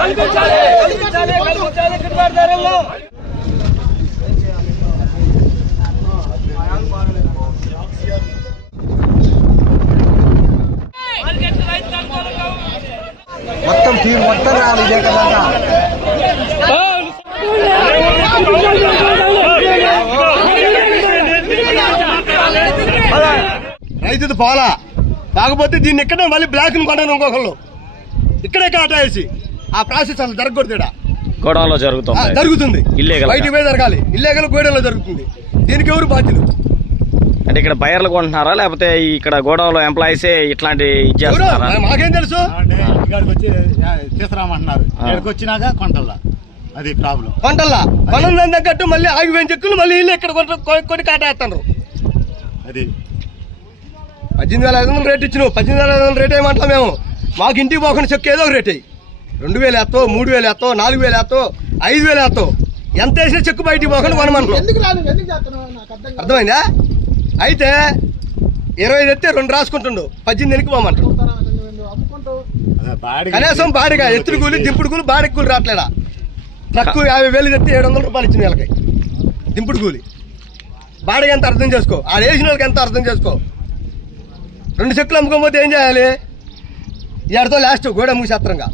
కల్పించాలి కల్పించాలి గిట్టుబాటు ధరల్లో మొత్తం టీం మొత్తం రావాలి ఇదే కదా రైతుది పోలా. కాకపోతే దీన్ని ఇక్కడే మళ్ళీ బ్లాక్ని కొన్నాను ఇంకొకళ్ళు. ఇక్కడే కాటా వేసి ఆ ప్రాసెస్ అసలు జరగకూడదు ఆ, జరుగుతుంది. జరుగుతుంది. బయటికి పోయి జరగాలి. ఇల్లేగల్ గోడెలో జరుగుతుంది. దీనికి ఎవరు బాధ్యులు? అంటే ఇక్కడ బయర్లు కొంటున్నారా? లేకపోతే ఇక్కడ గోడౌన్లో ఎంప్లాయీసే ఇట్లాంటి ఇది ఎవరు చేస్తున్నారా? మాకేం తెలుసు? ఇక్కడికి వచ్చి తీసుకురామంటున్నారు. ఇక్కడికి వచ్చినాక కొంటల్లా. అది ప్రాబ్లం పనులు తగ్గట్టు మళ్ళీ ఆగిపోయిన చెక్కులు మళ్ళీ ఇల్లు ఇక్కడ కొన్ని కాటేస్తున్నారు అది. పద్దెనిమిది వేల ఐదు వందలు రేట్ ఇచ్చినావు. పద్దెనిమిది వేల ఐదు వందలు రేట్ వేయమంటాం మేము? మాకు ఇంటికి పోకుండా చెక్కు ఏదో ఒక రేట్. అయ్యి రెండు వేలు వేస్తావు మూడు వేలు వేస్తావు నాలుగు వేలు వేస్తావు ఐదు వేలు వేస్తావు ఎంత వేసినా చెక్కు బయటికి పోకుండా కొనమంటున్నాం అర్థమైందా? అయితే ఇరవై ఎత్తే రెండు రాసుకుంటుండు. పద్దెనిమిది ఎనికి పోమంటాడు. అదే బాడిగ కనీసం బాడిగా ఎత్తుడు కూలి దింపుడు కూలి బాడిగ కూలి రావట్లేదా ట్రక్కు యాభై వేలు తెస్తే ఏడు వందల రూపాయలు ఇచ్చిన వీళ్ళకి. దింపుడు కూలి. బాడిగ ఎంత అర్థం చేసుకో? ఆ వేసిన వాళ్ళకి ఎంత అర్థం చేసుకో? రెండు చెక్కులు అమ్ముకోకపోతే ఏం చేయాలి? ఏడతో లాస్ట్ గోడ మూసేత్రంగా